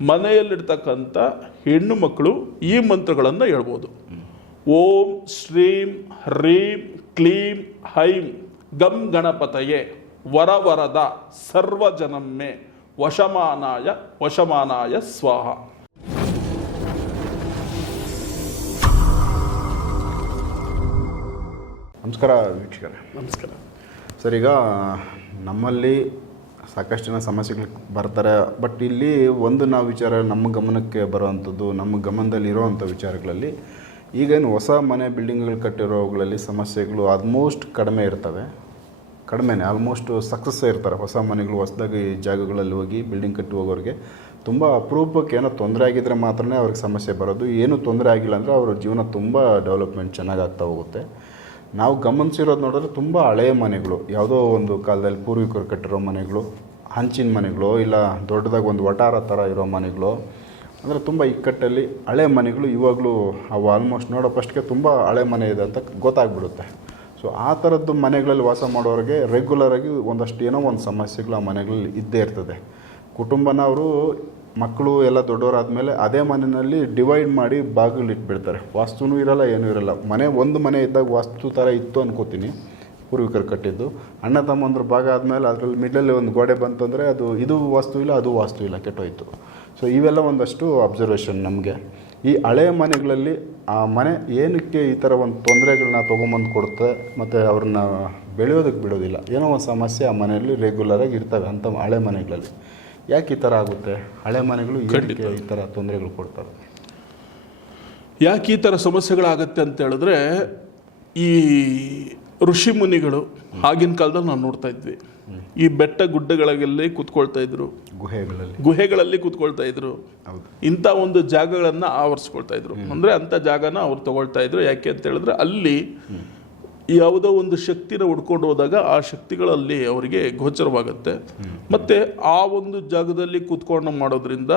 ಮನೆಯಲ್ಲಿರ್ತಕ್ಕಂಥ ಹೆಣ್ಣು ಮಕ್ಕಳು ಈ ಮಂತ್ರಗಳನ್ನು ಹೇಳ್ಬೋದು. ಓಂ ಶ್ರೀಂ ಹ್ರೀಂ ಕ್ಲೀಂ ಹೈಂ ಗಂ ಗಣಪತಯೇ ವರವರದ ಸರ್ವಜನಮ್ಮೆ ವಶಮಾನಾಯ ವಶಮಾನಾಯ ಸ್ವಾಹ. ನಮಸ್ಕಾರ ವೀಕ್ಷಕರೇ. ನಮಸ್ಕಾರ. ಸರ್ ಈಗ ನಮ್ಮಲ್ಲಿ ಸಾಕಷ್ಟು ಜನ ಸಮಸ್ಯೆಗಳು ಬರ್ತಾರೆ. ಬಟ್ ಇಲ್ಲಿ ಒಂದು ನಾವು ವಿಚಾರ ನಮ್ಮ ಗಮನಕ್ಕೆ ಬರುವಂಥದ್ದು, ನಮ್ಮ ಗಮನದಲ್ಲಿ ಇರೋವಂಥ ವಿಚಾರಗಳಲ್ಲಿ ಈಗೇನು ಹೊಸ ಮನೆ ಬಿಲ್ಡಿಂಗ್ಗಳು ಕಟ್ಟಿರೋಗಳಲ್ಲಿ ಸಮಸ್ಯೆಗಳು ಆಲ್ಮೋಸ್ಟ್ ಕಡಿಮೆ ಇರ್ತವೆ. ಕಡಿಮೆನೇ ಆಲ್ಮೋಸ್ಟ್ ಸಕ್ಸಸ್ ಇರ್ತಾರೆ. ಹೊಸ ಮನೆಗಳು ಹೊಸದಾಗಿ ಜಾಗಗಳಲ್ಲಿ ಹೋಗಿ ಬಿಲ್ಡಿಂಗ್ ಕಟ್ಟಿ ಹೋಗೋರಿಗೆ ತುಂಬ ಅಪರೂಪಕ್ಕೆ ಏನೋ ತೊಂದರೆ ಆಗಿದ್ದರೆ ಮಾತ್ರನೇ ಅವ್ರಿಗೆ ಸಮಸ್ಯೆ ಬರೋದು. ಏನೂ ತೊಂದರೆ ಆಗಿಲ್ಲ ಅಂದರೆ ಅವ್ರ ಜೀವನ ತುಂಬ ಡೆವಲಪ್ಮೆಂಟ್ ಚೆನ್ನಾಗಾಗ್ತಾ ಹೋಗುತ್ತೆ. ನಾವು ಗಮನಿಸಿರೋದು ನೋಡಿದ್ರೆ ತುಂಬ ಹಳೆಯ ಮನೆಗಳು. ಯಾವುದೋ ಒಂದು ಕಾಲದಲ್ಲಿ ಪೂರ್ವಿಕರು ಕಟ್ಟಿರೋ ಮನೆಗಳು, ಹಂಚಿನ ಮನೆಗಳು, ಇಲ್ಲ ದೊಡ್ಡದಾಗಿ ಒಂದು ವಟಾರ ಥರ ಇರೋ ಮನೆಗಳು. ಅಂದರೆ ತುಂಬ ಇಕ್ಕಟ್ಟಲ್ಲಿ ಹಳೆ ಮನೆಗಳು ಇವಾಗಲೂ ಅವು ಆಲ್ಮೋಸ್ಟ್ ನೋಡೋ ಫಸ್ಟ್ಗೆ ತುಂಬ ಹಳೆ ಮನೆ ಇದೆ ಅಂತ ಗೊತ್ತಾಗ್ಬಿಡುತ್ತೆ. ಸೊ ಆ ಥರದ್ದು ಮನೆಗಳಲ್ಲಿ ವಾಸ ಮಾಡೋರಿಗೆ ರೆಗ್ಯುಲರಾಗಿ ಒಂದಷ್ಟು ಏನೋ ಒಂದು ಸಮಸ್ಯೆಗಳು ಆ ಮನೆಗಳಲ್ಲಿ ಇದ್ದೇ ಇರ್ತದೆ. ಕುಟುಂಬನ ಅವರು ಮಕ್ಕಳು ಎಲ್ಲ ದೊಡ್ಡವರಾದ್ಮೇಲೆ ಅದೇ ಮನೆಯಲ್ಲಿ ಡಿವೈಡ್ ಮಾಡಿ ಬಾಗಿಲು ಇಟ್ಬಿಡ್ತಾರೆ. ವಾಸ್ತುನೂ ಇರಲ್ಲ, ಏನೂ ಇರಲ್ಲ. ಮನೆ, ಒಂದು ಮನೆ ಇದ್ದಾಗ ವಾಸ್ತು ಥರ ಇತ್ತು ಅನ್ಕೋತೀನಿ, ಪೂರ್ವಿಕರು ಕಟ್ಟಿದ್ದು. ಅಣ್ಣ ತಮ್ಮಂದ್ರ ಭಾಗ ಆದಮೇಲೆ ಅದರಲ್ಲಿ ಮಿಡ್ಲಲ್ಲಿ ಒಂದು ಗೋಡೆ ಬಂತಂದರೆ ಅದು ಇದು ವಾಸ್ತು ಇಲ್ಲ, ಅದು ವಾಸ್ತು ಇಲ್ಲ, ಕೆಟ್ಟೋಯ್ತು. ಸೊ ಇವೆಲ್ಲ ಒಂದಷ್ಟು ಅಬ್ಸರ್ವೇಷನ್ ನಮಗೆ. ಈ ಹಳೆಯ ಮನೆಗಳಲ್ಲಿ ಆ ಮನೆ ಏನಕ್ಕೆ ಈ ಥರ ಒಂದು ತೊಂದರೆಗಳನ್ನ ತೊಗೊಂಬಂದು ಕೊಡುತ್ತೆ ಮತ್ತು ಅವ್ರನ್ನ ಬೆಳೆಯೋದಕ್ಕೆ ಬಿಡೋದಿಲ್ಲ. ಏನೋ ಒಂದು ಸಮಸ್ಯೆ ಆ ಮನೆಯಲ್ಲಿ ರೆಗ್ಯುಲರಾಗಿ ಇರ್ತವೆ ಅಂಥ ಹಳೆ ಮನೆಗಳಲ್ಲಿ. ಯಾಕೆ ಈ ಥರ ಆಗುತ್ತೆ? ಹಳೆ ಮನೆಗಳು ಏನಕ್ಕೆ ಈ ಥರ ತೊಂದರೆಗಳು ಕೊಡ್ತವೆ? ಯಾಕೆ ಈ ಥರ ಸಮಸ್ಯೆಗಳಾಗತ್ತೆ ಅಂತ ಹೇಳಿದ್ರೆ ಈ ಋಷಿ ಮುನಿಗಳು ಆಗಿನ ಕಾಲದಲ್ಲಿ ನಾವು ನೋಡ್ತಾ ಇದ್ವಿ ಈ ಬೆಟ್ಟ ಗುಡ್ಡಗಳಲ್ಲಿ ಕೂತ್ಕೊಳ್ತಾ ಇದ್ರು. ಗುಹೆಗಳಲ್ಲಿ. ಗುಹೆಗಳಲ್ಲಿ ಕೂತ್ಕೊಳ್ತಾ ಇದ್ರು. ಇಂಥ ಒಂದು ಜಾಗಗಳನ್ನು ಆವರಿಸ್ಕೊಳ್ತಾ ಇದ್ರು. ಅಂದ್ರೆ ಅಂಥ ಜಾಗನ ಅವ್ರು ತಗೊಳ್ತಾ ಇದ್ರು. ಯಾಕೆ ಅಂತ ಹೇಳಿದ್ರೆ ಅಲ್ಲಿ ಯಾವುದೋ ಒಂದು ಶಕ್ತಿನ ಹುಡ್ಕೊಂಡು ಹೋದಾಗ ಆ ಶಕ್ತಿಗಳಲ್ಲಿ ಅವರಿಗೆ ಗೋಚರವಾಗುತ್ತೆ. ಮತ್ತು ಆ ಒಂದು ಜಾಗದಲ್ಲಿ ಕೂತ್ಕೊಂಡು ಮಾಡೋದ್ರಿಂದ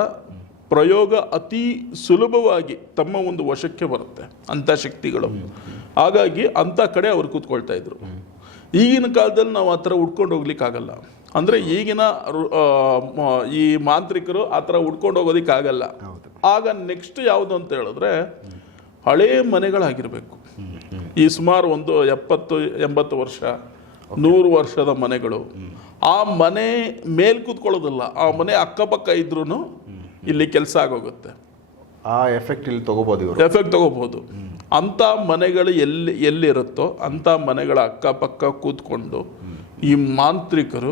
ಪ್ರಯೋಗ ಅತಿ ಸುಲಭವಾಗಿ ತಮ್ಮ ಒಂದು ವಶಕ್ಕೆ ಬರುತ್ತೆ ಅಂಥ ಶಕ್ತಿಗಳು. ಹಾಗಾಗಿ ಅಂಥ ಕಡೆ ಅವ್ರು ಕೂತ್ಕೊಳ್ತಾ ಇದ್ರು. ಈಗಿನ ಕಾಲದಲ್ಲಿ ನಾವು ಆ ಥರ ಉಡ್ಕೊಂಡು ಹೋಗ್ಲಿಕ್ಕಾಗಲ್ಲ. ಅಂದರೆ ಈಗಿನ ಈ ಮಾಂತ್ರಿಕರು ಆ ಥರ ಉಡ್ಕೊಂಡು ಹೋಗೋದಕ್ಕಾಗಲ್ಲ. ಆಗ ನೆಕ್ಸ್ಟ್ ಯಾವುದು ಅಂತ ಹೇಳಿದ್ರೆ ಹಳೇ ಮನೆಗಳಾಗಿರಬೇಕು. ಈ ಸುಮಾರು ಒಂದು ಎಪ್ಪತ್ತು ಎಂಬತ್ತು ವರ್ಷ ನೂರು ವರ್ಷದ ಮನೆಗಳು. ಆ ಮನೆ ಮೇಲೆ ಕೂತ್ಕೊಳ್ಳೋದಿಲ್ಲ. ಆ ಮನೆ ಅಕ್ಕಪಕ್ಕ ಇದ್ರೂ ಇಲ್ಲಿ ಕೆಲಸ ಆಗೋಗುತ್ತೆ. ಆ ಎಫೆಕ್ಟ್ ಇಲ್ಲಿ ತಗೋಬೋದು ಇವರು. ಎಫೆಕ್ಟ್ ತಗೋಬಹುದು ಅಂಥ ಮನೆಗಳು ಎಲ್ಲಿ ಎಲ್ಲಿರುತ್ತೋ ಅಂಥ ಮನೆಗಳ ಅಕ್ಕಪಕ್ಕ ಕೂತ್ಕೊಂಡು ಈ ಮಾಂತ್ರಿಕರು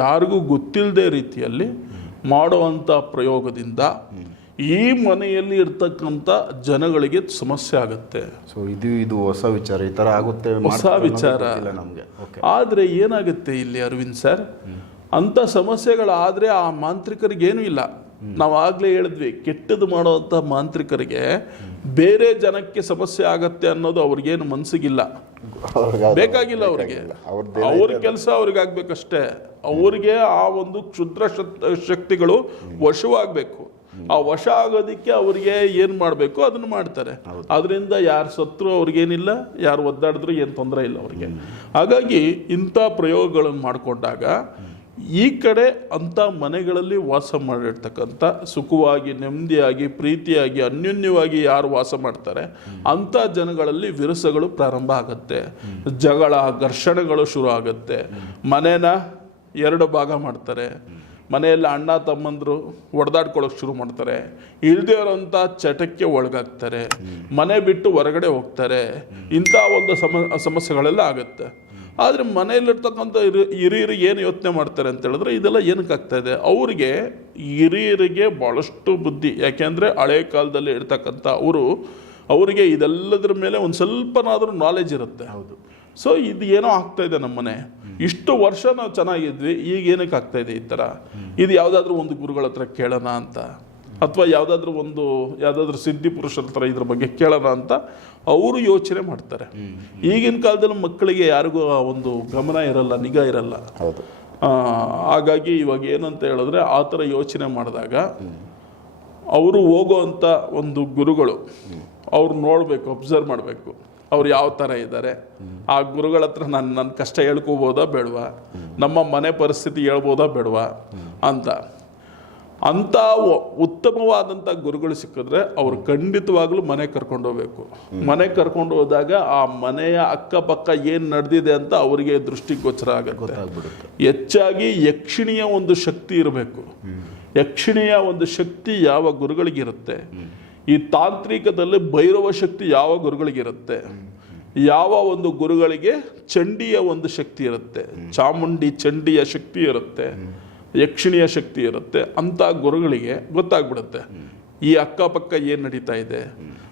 ಯಾರಿಗೂ ಗೊತ್ತಿಲ್ಲದೆ ರೀತಿಯಲ್ಲಿ ಮಾಡುವಂಥ ಪ್ರಯೋಗದಿಂದ ಈ ಮನೆಯಲ್ಲಿ ಇರ್ತಕ್ಕಂಥ ಜನಗಳಿಗೆ ಸಮಸ್ಯೆ ಆಗುತ್ತೆ. ಸೊ ಇದು ಇದು ಹೊಸ ವಿಚಾರ ಈ ಥರ ಆಗುತ್ತೆ ಹೊಸ ವಿಚಾರ. ನಮಗೆ. ಆದರೆ ಏನಾಗುತ್ತೆ ಇಲ್ಲಿ ಅರವಿಂದ್ ಸರ್? ಅಂಥ ಸಮಸ್ಯೆಗಳಾದರೆ ಆ ಮಾಂತ್ರಿಕರಿಗೇನೂ ಇಲ್ಲ. ನಾವು ಆಗಲೇ ಹೇಳಿದ್ವಿ ಕೆಟ್ಟದ್ದು ಮಾಡುವಂಥ ಮಾಂತ್ರಿಕರಿಗೆ ಬೇರೆ ಜನಕ್ಕೆ ಸಮಸ್ಯೆ ಆಗತ್ತೆ ಅನ್ನೋದು ಅವ್ರಿಗೇನು ಮನಸ್ಸಿಗಿಲ್ಲ ಬೇಕಾಗಿಲ್ಲ ಅವ್ರಿಗೆ. ಅವ್ರ ಕೆಲಸ ಅವ್ರಿಗಾಗಬೇಕಷ್ಟೇ. ಅವ್ರಿಗೆ ಆ ಒಂದು ಕ್ಷುದ್ರ ಶಕ್- ಶಕ್ತಿಗಳು ವಶವಾಗಬೇಕು. ಆ ವಶ ಆಗೋದಕ್ಕೆ ಅವ್ರಿಗೆ ಏನ್ ಮಾಡಬೇಕು ಅದನ್ನು ಮಾಡ್ತಾರೆ. ಅದರಿಂದ ಯಾರು ಸತ್ರು ಅವ್ರಿಗೇನಿಲ್ಲ ಯಾರು ಒದ್ದಾಡಿದ್ರು ಏನು ತೊಂದರೆ ಇಲ್ಲ ಅವ್ರಿಗೆ. ಹಾಗಾಗಿ ಇಂಥ ಪ್ರಯೋಗಗಳನ್ನು ಮಾಡಿಕೊಂಡಾಗ ಈ ಕಡೆ ಅಂಥ ಮನೆಗಳಲ್ಲಿ ವಾಸ ಮಾಡಿರ್ತಕ್ಕಂಥ ಸುಖವಾಗಿ ನೆಮ್ಮದಿಯಾಗಿ ಪ್ರೀತಿಯಾಗಿ ಅನ್ಯೋನ್ಯವಾಗಿ ಯಾರು ವಾಸ ಮಾಡ್ತಾರೆ ಅಂಥ ಜನಗಳಲ್ಲಿ ವಿರಸಗಳು ಪ್ರಾರಂಭ ಆಗುತ್ತೆ. ಜಗಳ ಘರ್ಷಣೆಗಳು ಶುರು ಆಗುತ್ತೆ. ಮನೇನ ಎರಡು ಭಾಗ ಮಾಡ್ತಾರೆ. ಮನೆಯಲ್ಲಿ ಅಣ್ಣ ತಮ್ಮಂದರು ಹೊಡೆದಾಡ್ಕೊಳ್ಳೋಕೆ ಶುರು ಮಾಡ್ತಾರೆ. ಇಲ್ಲದೇ ಇರೋಂಥ ಚಟಕ್ಕೆ ಒಳಗಾಗ್ತಾರೆ. ಮನೆ ಬಿಟ್ಟು ಹೊರಗಡೆ ಹೋಗ್ತಾರೆ. ಇಂಥ ಒಂದು ಸಮ ಸಮಸ್ಯೆಗಳೆಲ್ಲ ಆಗುತ್ತೆ. ಆದರೆ ಮನೆಯಲ್ಲಿರ್ತಕ್ಕಂಥ ಹಿರಿಯರು ಏನು ಯೋಚನೆ ಮಾಡ್ತಾರೆ ಅಂತ ಹೇಳಿದ್ರೆ ಇದೆಲ್ಲ ಏನಕ್ಕೆ ಆಗ್ತಾ ಇದೆ? ಅವ್ರಿಗೆ ಹಿರಿಯರಿಗೆ ಭಾಳಷ್ಟು ಬುದ್ಧಿ. ಯಾಕೆಂದರೆ ಹಳೆ ಕಾಲದಲ್ಲಿ ಇರ್ತಕ್ಕಂಥ ಅವರು ಅವರಿಗೆ ಇದೆಲ್ಲದರ ಮೇಲೆ ಒಂದು ಸ್ವಲ್ಪನಾದರೂ ನಾಲೆಜ್ ಇರುತ್ತೆ. ಹೌದು. ಸೊ ಇದು ಏನೋ ಆಗ್ತಾ ಇದೆ ನಮ್ಮ ಮನೆ ಇಷ್ಟು ವರ್ಷ ನಾವು ಚೆನ್ನಾಗಿದ್ವಿ ಈಗ ಏನಕ್ಕೆ ಆಗ್ತಾ ಇದೆ ಈ ಥರ ಇದು ಯಾವುದಾದ್ರೂ ಒಂದು ಗುರುಗಳ ಹತ್ರ ಕೇಳೋಣ ಅಂತ. ಅಥವಾ ಯಾವುದಾದ್ರೂ ಒಂದು ಯಾವುದಾದ್ರೂ ಸಿದ್ಧಿ ಪುರುಷರ ಹತ್ರ ಇದ್ರ ಬಗ್ಗೆ ಕೇಳೋಣ ಅಂತ ಅವರು ಯೋಚನೆ ಮಾಡ್ತಾರೆ. ಈಗಿನ ಕಾಲದಲ್ಲಿ ಮಕ್ಕಳಿಗೆ ಯಾರಿಗೂ ಆ ಒಂದು ಗಮನ ಇರಲ್ಲ ನಿಗಾ ಇರಲ್ಲ. ಹಾಗಾಗಿ ಇವಾಗ ಏನಂತ ಹೇಳಿದ್ರೆ ಆ ಥರ ಯೋಚನೆ ಮಾಡಿದಾಗ ಅವರು ಹೋಗೋವಂಥ ಒಂದು ಗುರುಗಳು ಅವ್ರು ನೋಡಬೇಕು ಅಬ್ಸರ್ವ್ ಮಾಡಬೇಕು. ಅವ್ರು ಯಾವ ಥರ ಇದ್ದಾರೆ? ಆ ಗುರುಗಳ ಹತ್ರ ನಾನು ನನ್ನ ಕಷ್ಟ ಹೇಳ್ಕೋಬೋದಾ ಬೇಡವಾ? ನಮ್ಮ ಮನೆ ಪರಿಸ್ಥಿತಿ ಹೇಳ್ಬೋದಾ ಬೇಡವಾ? ಅಂತ. ಅಂಥ ಉತ್ತಮವಾದಂಥ ಗುರುಗಳು ಸಿಕ್ಕಿದ್ರೆ ಅವರು ಖಂಡಿತವಾಗ್ಲೂ ಮನೆ ಕರ್ಕೊಂಡು ಹೋಗ್ಬೇಕು. ಮನೆ ಕರ್ಕೊಂಡು ಹೋದಾಗ ಆ ಮನೆಯ ಅಕ್ಕಪಕ್ಕ ಏನು ನಡೆದಿದೆ ಅಂತ ಅವರಿಗೆ ದೃಷ್ಟಿಗೋಚರ ಆಗುತ್ತೆ. ಹೆಚ್ಚಾಗಿ ಯಕ್ಷಿಣಿಯ ಒಂದು ಶಕ್ತಿ ಇರಬೇಕು. ಯಕ್ಷಿಣಿಯ ಒಂದು ಶಕ್ತಿ ಯಾವ ಗುರುಗಳಿಗಿರುತ್ತೆ? ಈ ತಾಂತ್ರಿಕದಲ್ಲಿ ಭೈರವ ಶಕ್ತಿ ಯಾವ ಗುರುಗಳಿಗಿರುತ್ತೆ? ಯಾವ ಒಂದು ಗುರುಗಳಿಗೆ ಚಂಡಿಯ ಒಂದು ಶಕ್ತಿ ಇರುತ್ತೆ? ಚಾಮುಂಡಿ ಚಂಡಿಯ ಶಕ್ತಿ ಇರುತ್ತೆ, ಯಕ್ಷಿಣಿಯ ಶಕ್ತಿ ಇರುತ್ತೆ, ಅಂತ ಗುರುಗಳಿಗೆ ಗೊತ್ತಾಗ್ಬಿಡುತ್ತೆ. ಈ ಅಕ್ಕಪಕ್ಕ ಏನು ನಡೀತಾ ಇದೆ?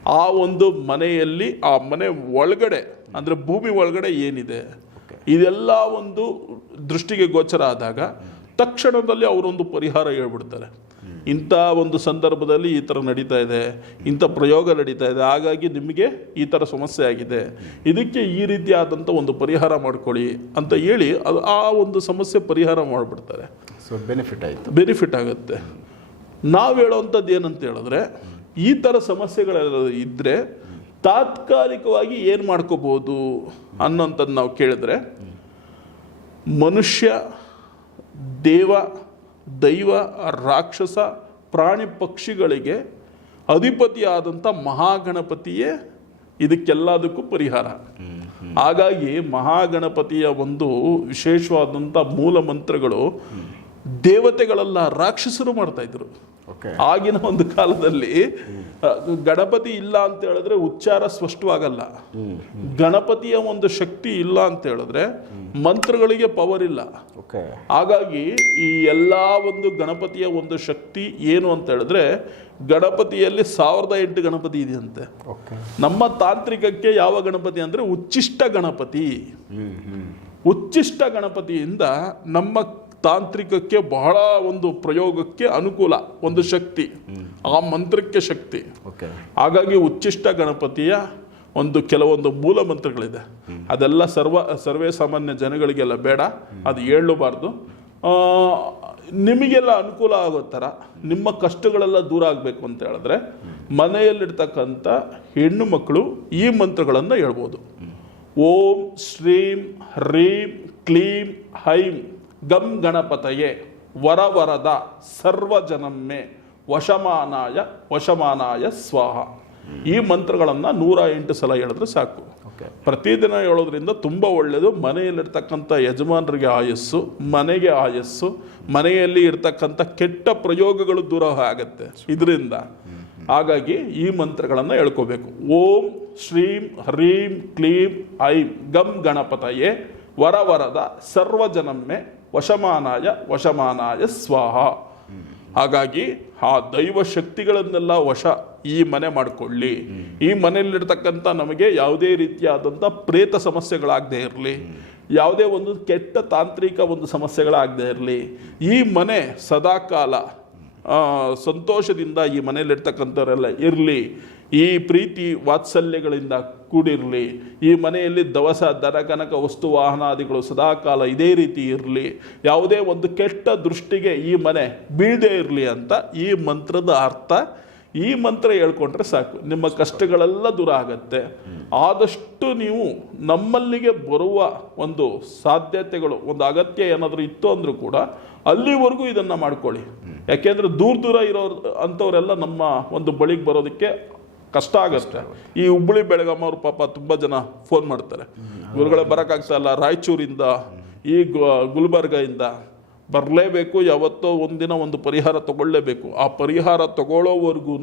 ಆ ಒಂದು ಮನೆಯಲ್ಲಿ, ಆ ಮನೆ ಒಳಗಡೆ, ಅಂದ್ರೆ ಭೂಮಿ ಒಳಗಡೆ ಏನಿದೆ? ಇದೆಲ್ಲ ಒಂದು ದೃಷ್ಟಿಗೆ ಗೋಚರ ಆದಾಗ ತಕ್ಷಣದಲ್ಲಿ ಅವರೊಂದು ಪರಿಹಾರ ಹೇಳ್ಬಿಡ್ತಾರೆ. ಇಂಥ ಒಂದು ಸಂದರ್ಭದಲ್ಲಿ ಈ ಥರ ನಡೀತಾ ಇದೆ ಇಂಥ ಪ್ರಯೋಗ ನಡೀತಾ ಇದೆ ಹಾಗಾಗಿ ನಿಮಗೆ ಈ ಥರ ಸಮಸ್ಯೆ ಆಗಿದೆ. ಇದಕ್ಕೆ ಈ ರೀತಿಯಾದಂಥ ಒಂದು ಪರಿಹಾರ ಮಾಡ್ಕೊಳ್ಳಿ ಅಂತ ಹೇಳಿ ಅದು ಆ ಒಂದು ಸಮಸ್ಯೆ ಪರಿಹಾರ ಮಾಡಿಬಿಡ್ತಾರೆ. ಸೊ ಬೆನಿಫಿಟ್ ಆಯಿತು. ಬೆನಿಫಿಟ್ ಆಗುತ್ತೆ. ನಾವು ಹೇಳೋವಂಥದ್ದು ಏನಂತ ಹೇಳಿದ್ರೆ ಈ ಥರ ಸಮಸ್ಯೆಗಳೆಲ್ಲ ಇದ್ದರೆ ತಾತ್ಕಾಲಿಕವಾಗಿ ಏನು ಮಾಡ್ಕೋಬೋದು ಅನ್ನೋಂಥದ್ದು ನಾವು ಕೇಳಿದ್ರೆ ಮನುಷ್ಯ ದೇವ ದೈವ ರಾಕ್ಷಸ ಪ್ರಾಣಿ ಪಕ್ಷಿಗಳಿಗೆ ಅಧಿಪತಿಯಾದಂಥ ಮಹಾಗಣಪತಿಯೇ ಇದಕ್ಕೆಲ್ಲದಕ್ಕೂ ಪರಿಹಾರ. ಹಾಗಾಗಿ ಮಹಾಗಣಪತಿಯ ಒಂದು ವಿಶೇಷವಾದಂಥ ಮೂಲ ಮಂತ್ರಗಳು ದೇವತೆಗಳೆಲ್ಲ ರಾಕ್ಷಸರು ಮಾಡ್ತಾ ಇದ್ರು. ಆಗಿನ ಒಂದು ಕಾಲದಲ್ಲಿ ಗಣಪತಿ ಇಲ್ಲ ಅಂತ ಹೇಳಿದ್ರೆ ಉಚ್ಚಾರ ಸ್ಪಷ್ಟವಾಗಲ್ಲ. ಗಣಪತಿಯ ಒಂದು ಶಕ್ತಿ ಇಲ್ಲ ಅಂತ ಹೇಳಿದ್ರೆ ಮಂತ್ರಗಳಿಗೆ ಪವರ್ ಇಲ್ಲ. ಹಾಗಾಗಿ ಈ ಎಲ್ಲ ಒಂದು ಗಣಪತಿಯ ಒಂದು ಶಕ್ತಿ ಏನು ಅಂತ ಹೇಳಿದ್ರೆ ಗಣಪತಿಯಲ್ಲಿ ಸಾವಿರದ ಎಂಟು ಗಣಪತಿ ಇದೆಯಂತೆ. ನಮ್ಮ ತಾಂತ್ರಿಕಕ್ಕೆ ಯಾವ ಗಣಪತಿ ಅಂದ್ರೆ ಉಚ್ಚಿಷ್ಟ ಗಣಪತಿ. ಉಚ್ಚಿಷ್ಟ ಗಣಪತಿಯಿಂದ ನಮ್ಮ ತಾಂತ್ರಿಕಕ್ಕೆ ಬಹಳ ಒಂದು ಪ್ರಯೋಗಕ್ಕೆ ಅನುಕೂಲ ಒಂದು ಶಕ್ತಿ ಆ ಮಂತ್ರಕ್ಕೆ ಶಕ್ತಿ. ಓಕೆ. ಹಾಗಾಗಿ ಉಚ್ಚಿಷ್ಟ ಗಣಪತಿಯ ಒಂದು ಕೆಲವೊಂದು ಮೂಲ ಮಂತ್ರಗಳಿದೆ. ಅದೆಲ್ಲ ಸರ್ವ ಸರ್ವೇ ಸಾಮಾನ್ಯ ಜನಗಳಿಗೆಲ್ಲ ಬೇಡ ಅದು ಹೇಳಬಾರ್ದು. ನಿಮಗೆಲ್ಲ ಅನುಕೂಲ ಆಗೋ ಥರ ನಿಮ್ಮ ಕಷ್ಟಗಳೆಲ್ಲ ದೂರ ಆಗಬೇಕು ಅಂತ ಹೇಳಿದ್ರೆ ಮನೆಯಲ್ಲಿರ್ತಕ್ಕಂಥ ಹೆಣ್ಣು ಮಕ್ಕಳು ಈ ಮಂತ್ರಗಳನ್ನು ಹೇಳ್ಬೋದು. ಓಂ ಶ್ರೀಂ ಹ್ರೀಂ ಕ್ಲೀಂ ಹೈಂ. ಗಂ ಗಣಪತಯೇ ವರವರದ ಸರ್ವಜನಮ್ಮೆ ವಶಮಾನಾಯ ವಶಮಾನಾಯ ಸ್ವಾಹ. ಈ ಮಂತ್ರಗಳನ್ನು ನೂರ ಎಂಟು ಸಲ ಹೇಳಿದ್ರೆ ಸಾಕು. ಪ್ರತಿದಿನ ಹೇಳೋದ್ರಿಂದ ತುಂಬ ಒಳ್ಳೆಯದು ಮನೆಯಲ್ಲಿರ್ತಕ್ಕಂಥ ಯಜಮಾನರಿಗೆ ಆಯಸ್ಸು ಮನೆಗೆ ಆಯಸ್ಸು ಮನೆಯಲ್ಲಿ ಇರ್ತಕ್ಕಂಥ ಕೆಟ್ಟ ಪ್ರಯೋಗಗಳು ದೂರ ಆಗುತ್ತೆ ಇದರಿಂದ. ಹಾಗಾಗಿ ಈ ಮಂತ್ರಗಳನ್ನು ಹೇಳ್ಕೋಬೇಕು. ಓಂ ಶ್ರೀಂ ಹ್ರೀಂ ಕ್ಲೀಂ ಐಂ ಗಂ ಗಣಪತಯೇ ವರವರದ ಸರ್ವಜನಮ್ಮೆ ವಶಮಾನಾಯ ವಶಮಾನಾಯ ಸ್ವಾಹ. ಹಾಗಾಗಿ ಆ ದೈವ ಶಕ್ತಿಗಳನ್ನೆಲ್ಲ ವಶ ಈ ಮನೆ ಮಾಡಿಕೊಳ್ಳಿ. ಈ ಮನೆಯಲ್ಲಿರ್ತಕ್ಕಂಥ ನಮಗೆ ಯಾವುದೇ ರೀತಿಯಾದಂಥ ಪ್ರೇತ ಸಮಸ್ಯೆಗಳಾಗದೇ ಇರಲಿ. ಯಾವುದೇ ಒಂದು ಕೆಟ್ಟ ತಾಂತ್ರಿಕ ಒಂದು ಸಮಸ್ಯೆಗಳಾಗದೇ ಇರಲಿ. ಈ ಮನೆ ಸದಾಕಾಲ ಸಂತೋಷದಿಂದ ಈ ಮನೆಯಲ್ಲಿರ್ತಕ್ಕಂಥವರೆಲ್ಲ ಇರಲಿ. ಈ ಪ್ರೀತಿ ವಾತ್ಸಲ್ಯಗಳಿಂದ ಕೂಡಿರಲಿ. ಈ ಮನೆಯಲ್ಲಿ ದವಸ ದನಕನಕ ವಸ್ತು, ವಾಹನಾದಿಗಳು ಸದಾಕಾಲ ಇದೇ ರೀತಿ ಇರಲಿ. ಯಾವುದೇ ಒಂದು ಕೆಟ್ಟ ದೃಷ್ಟಿಗೆ ಈ ಮನೆ ಬೀಳದೇ ಇರಲಿ ಅಂತ ಈ ಮಂತ್ರದ ಅರ್ಥ. ಈ ಮಂತ್ರ ಹೇಳ್ಕೊಂಡ್ರೆ ಸಾಕು. ನಿಮ್ಮ ಕಷ್ಟಗಳೆಲ್ಲ ದೂರ ಆಗತ್ತೆ. ಆದಷ್ಟು ನೀವು ನಮ್ಮಲ್ಲಿಗೆ ಬರುವ ಒಂದು ಸಾಧ್ಯತೆಗಳು, ಒಂದು ಅಗತ್ಯ ಏನಾದರೂ ಇತ್ತು ಅಂದರೂ ಕೂಡ ಅಲ್ಲಿವರೆಗೂ ಇದನ್ನು ಮಾಡ್ಕೊಳ್ಳಿ. ಯಾಕೆಂದರೆ ದೂರ ದೂರ ಇರೋ ಅಂಥವರೆಲ್ಲ ನಮ್ಮ ಒಂದು ಬಳಿಗೆ ಬರೋದಕ್ಕೆ ಕಷ್ಟ ಆಗುತ್ತೆ. ಈ ಹುಬ್ಬಳ್ಳಿ ಬೆಳಗಾಮವ್ರು ಪಾಪ ತುಂಬ ಜನ ಫೋನ್ ಮಾಡ್ತಾರೆ. ಗುರುಗಳೇ, ಬರೋಕ್ಕಾಗ್ತಾ ಇಲ್ಲ. ರಾಯಚೂರಿಂದ, ಈ ಗುಲ್ಬರ್ಗಾಯಿಂದ ಬರಲೇಬೇಕು, ಯಾವತ್ತೋ ಒಂದಿನ ಒಂದು ಪರಿಹಾರ ತಗೊಳ್ಳೇಬೇಕು. ಆ ಪರಿಹಾರ ತಗೊಳ್ಳೋವರೆಗೂ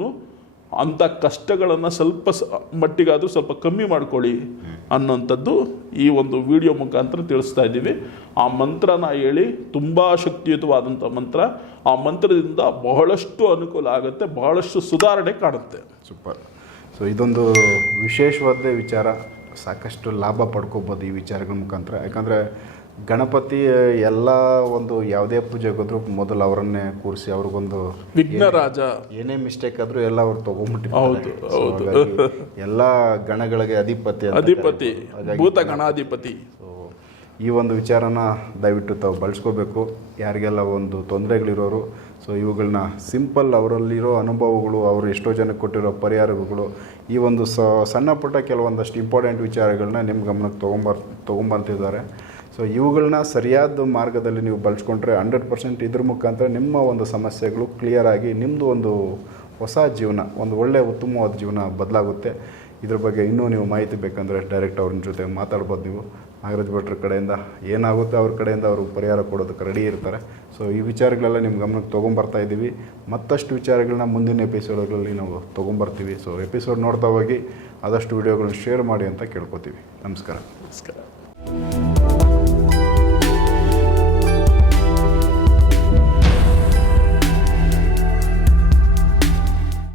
ಅಂಥ ಕಷ್ಟಗಳನ್ನು ಸ್ವಲ್ಪ ಮಟ್ಟಿಗಾದರೂ ಸ್ವಲ್ಪ ಕಮ್ಮಿ ಮಾಡ್ಕೊಳ್ಳಿ ಅನ್ನೋಂಥದ್ದು ಈ ಒಂದು ವಿಡಿಯೋ ಮುಖಾಂತರ ತಿಳಿಸ್ತಾ ಇದ್ದೀವಿ. ಆ ಮಂತ್ರನ ಹೇಳಿ ತುಂಬ ಶಕ್ತಿಯುತವಾದಂಥ ಮಂತ್ರ. ಆ ಮಂತ್ರದಿಂದ ಬಹಳಷ್ಟು ಅನುಕೂಲ ಆಗುತ್ತೆ, ಬಹಳಷ್ಟು ಸುಧಾರಣೆ ಕಾಣುತ್ತೆ. ಸೂಪರ್. ಸೊ ಇದೊಂದು ವಿಶೇಷವಾದ ವಿಚಾರ. ಸಾಕಷ್ಟು ಲಾಭ ಪಡ್ಕೋಬೋದು ಈ ವಿಚಾರಗಳ ಮುಖಾಂತರ. ಯಾಕಂದರೆ ಗಣಪತಿ ಎಲ್ಲ ಒಂದು ಯಾವುದೇ ಪೂಜೆಗೆ ಹೋದ್ರು ಮೊದಲು ಅವರನ್ನೇ ಕೂರಿಸಿ ಅವ್ರಿಗೊಂದು ವಿಘ್ನರಾಜ ಏನೇ ಮಿಸ್ಟೇಕ್ ಆದ್ರೂ ಎಲ್ಲ ಅವ್ರು ಹೌದು, ಹೌದು. ಎಲ್ಲ ಗಣಗಳಿಗೆ ಅಧಿಪತಿ ಅಧಿಪತಿ ಭೂತ ಗಣಾಧಿಪತಿ. ಈ ಒಂದು ವಿಚಾರನ ದಯವಿಟ್ಟು ತಾವು ಬಳಸ್ಕೋಬೇಕು. ಯಾರಿಗೆಲ್ಲ ಒಂದು ತೊಂದರೆಗಳಿರೋರು, ಸೊ ಇವುಗಳನ್ನ ಸಿಂಪಲ್ ಅವರಲ್ಲಿರೋ ಅನುಭವಗಳು, ಅವರು ಎಷ್ಟೋ ಜನಕ್ಕೆ ಕೊಟ್ಟಿರೋ ಪರಿಹಾರಗಳು, ಈ ಒಂದು ಸಣ್ಣ ಪುಟ್ಟ ಕೆಲವೊಂದಷ್ಟು ಇಂಪಾರ್ಟೆಂಟ್ ವಿಚಾರಗಳನ್ನ ನಿಮ್ಮ ಗಮನಕ್ಕೆ ತೊಗೊಂಬರ್, ತೊಗೊಂಬರ್ತಿದ್ದಾರೆ. ಸೊ ಇವುಗಳನ್ನ ಸರಿಯಾದ ಮಾರ್ಗದಲ್ಲಿ ನೀವು ಬಳಸ್ಕೊಂಡ್ರೆ ಹಂಡ್ರೆಡ್ ಪರ್ಸೆಂಟ್ ಇದ್ರ ಮುಖಾಂತರ ನಿಮ್ಮ ಒಂದು ಸಮಸ್ಯೆಗಳು ಕ್ಲಿಯರ್ ಆಗಿ ನಿಮ್ಮದು ಒಂದು ಹೊಸ ಜೀವನ, ಒಂದು ಒಳ್ಳೆಯ ಉತ್ತಮವಾದ ಜೀವನ ಬದಲಾಗುತ್ತೆ. ಇದ್ರ ಬಗ್ಗೆ ಇನ್ನೂ ನೀವು ಮಾಹಿತಿ ಬೇಕಂದರೆ ಡೈರೆಕ್ಟ್ ಅವ್ರ ಜೊತೆ ಮಾತಾಡ್ಬೋದು ನೀವು. ನಾಗರಾಜ್ ಭಟ್ರ ಕಡೆಯಿಂದ ಏನಾಗುತ್ತೆ ಅವ್ರ ಕಡೆಯಿಂದ ಅವರು ಪರಿಹಾರ ಕೊಡೋದಕ್ಕೆ ರೆಡಿ ಇರ್ತಾರೆ. ಸೊ ಈ ವಿಚಾರಗಳೆಲ್ಲ ನಿಮ್ಮ ಗಮನಕ್ಕೆ ತೊಗೊಂಬರ್ತಾ ಇದ್ದೀವಿ. ಮತ್ತಷ್ಟು ವಿಚಾರಗಳನ್ನ ಮುಂದಿನ ಎಪಿಸೋಡ್ಗಳಲ್ಲಿ ನಾವು ತೊಗೊಂಬರ್ತೀವಿ. ಸೊ ಎಪಿಸೋಡ್ ನೋಡ್ತಾ ಹೋಗಿ, ಆದಷ್ಟು ವಿಡಿಯೋಗಳನ್ನ ಶೇರ್ ಮಾಡಿ ಅಂತ ಕೇಳ್ಕೊತೀವಿ. ನಮಸ್ಕಾರ. ನಮಸ್ಕಾರ.